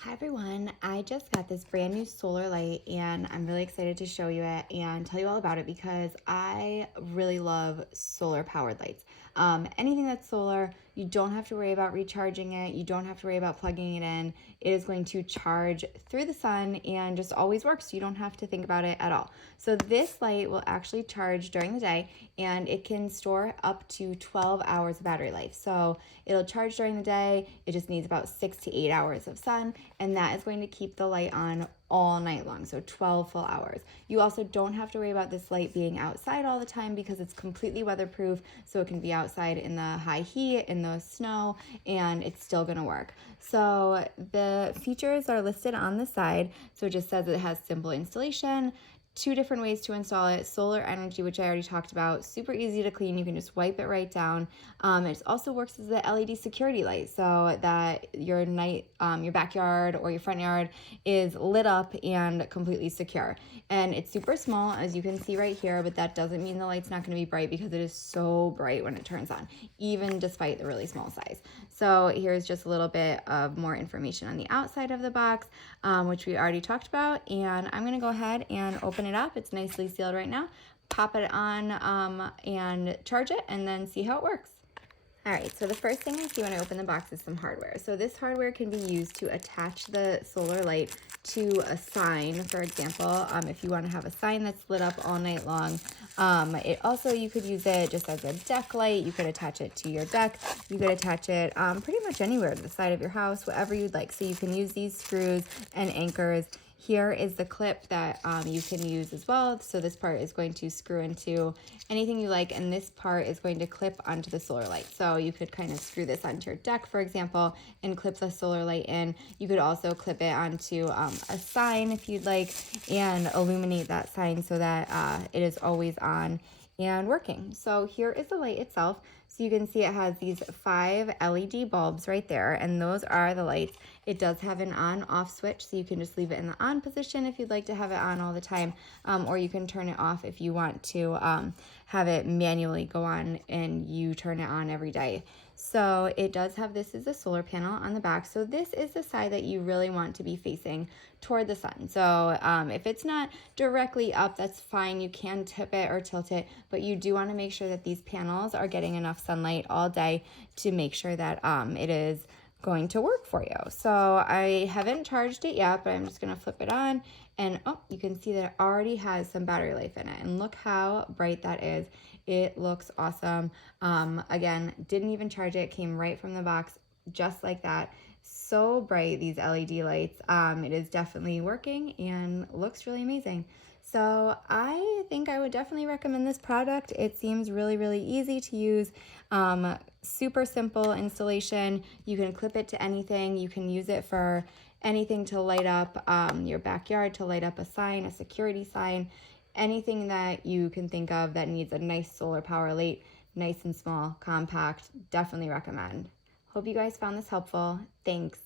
Hi everyone, I just got this brand new solar light and I'm really excited to show you it and tell you all about it because I really love solar powered lights. Anything that's solar, you don't have to worry about recharging it, you don't have to worry about plugging it in. It is going to charge through the sun and just always works. You don't have to think about it at all. So this light will actually charge during the day and it can store up to 12 hours of battery life. So it'll charge during the day, it just needs about 6 to 8 hours of sun, and that is going to keep the light on all night long, so 12 full hours. You also don't have to worry about this light being outside all the time because it's completely weatherproof, so it can be outside in the high heat, in the snow, and it's still gonna work. So the features are listed on the side. So it just says it has simple installation, 2 different ways to install it. Solar energy, which I already talked about, super easy to clean. You can just wipe it right down. It also works as a LED security light, so that your backyard or your front yard is lit up and completely secure. And it's super small, as you can see right here, but that doesn't mean the light's not going to be bright because it is so bright when it turns on, even despite the really small size. So here's just a little bit of more information on the outside of the box, which we already talked about. And I'm going to go ahead and open it up. It's nicely sealed right now. Pop it on and charge it and then see how it works. All right, so the first thing I see when I open the box is some hardware. So this hardware can be used to attach the solar light to a sign, for example, if you want to have a sign that's lit up all night long. You could use it just as a deck light. You could attach it to your deck. You could attach it pretty much anywhere to the side of your house, whatever you'd like. So you can use these screws and anchors. Here is the clip that you can use as well. So this part is going to screw into anything you like, and this part is going to clip onto the solar light. So you could kind of screw this onto your deck, for example, and clip the solar light in. You could also clip it onto a sign if you'd like and illuminate that sign so that it is always on and working. So here is the light itself. So you can see it has these 5 LED bulbs right there, and those are the lights. It does have an on-off switch, so you can just leave it in the on position if you'd like to have it on all the time, or you can turn it off if you want to have it manually go on and you turn it on every day. So it does have, this is a solar panel on the back. So this is the side that you really want to be facing toward the sun. So if it's not directly up, that's fine. You can tip it or tilt it, but you do want to make sure that these panels are getting enough sunlight all day to make sure that it is going to work for you. So I haven't charged it yet, but I'm just going to flip it on, and oh, you can see that it already has some battery life in it, and look how bright that is. It looks awesome. Again, didn't even charge it, came right from the box just like that. So bright, these LED lights. It is definitely working and looks really amazing. So I think I would definitely recommend this product. It seems really, really easy to use. Super simple installation. You can clip it to anything. You can use it for anything to light up your backyard, to light up a sign, a security sign, anything that you can think of that needs a nice solar power light, nice and small, compact. Definitely recommend. Hope you guys found this helpful. Thanks.